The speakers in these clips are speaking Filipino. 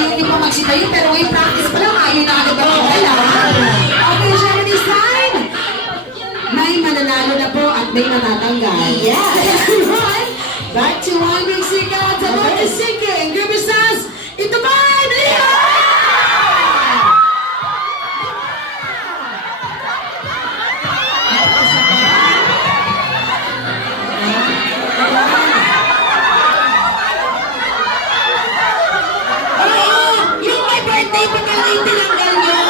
ayaw niyo pa magsitayo, pero may practice pa lang, ayaw na agad magpapala. Okay, syempre this time, may mananalo na po at may matatanggal. Yes! Back to one big sigaw at about the singing. Group stars, ito ba? Yung may birthday pa ka rin tinanggal niyo.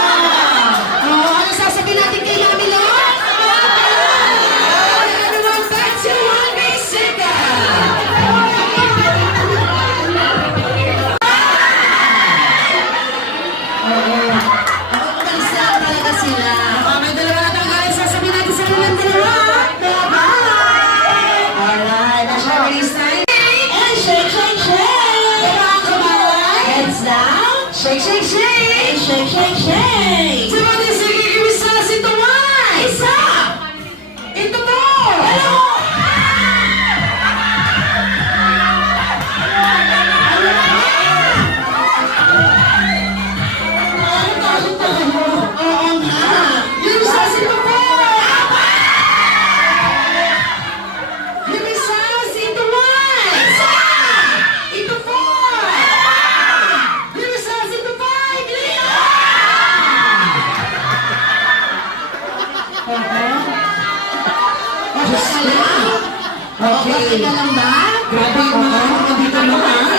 Ano sasabihin natin kay Mami Lo? Everyone, back to one big sigaw. Umalis lang talaga sila. May dalawa na tanggalin. Sasabihin natin sa kanilang dalawa. Alright, na siya this time. And shake, shake, shake! Come on. Heads down. Shake, shake, shake. Shake, shake, shake! Diba din sige, kimisa si Tuwan? Isa! Ito mo! Hello! Oo nga! Yung isa si Tuwan! Yung isa si Tuwan! Isa! Ito po! Yung isa si Tuwan! Okay. Okay ka lang ba? Grabe yung mga dito mo ha?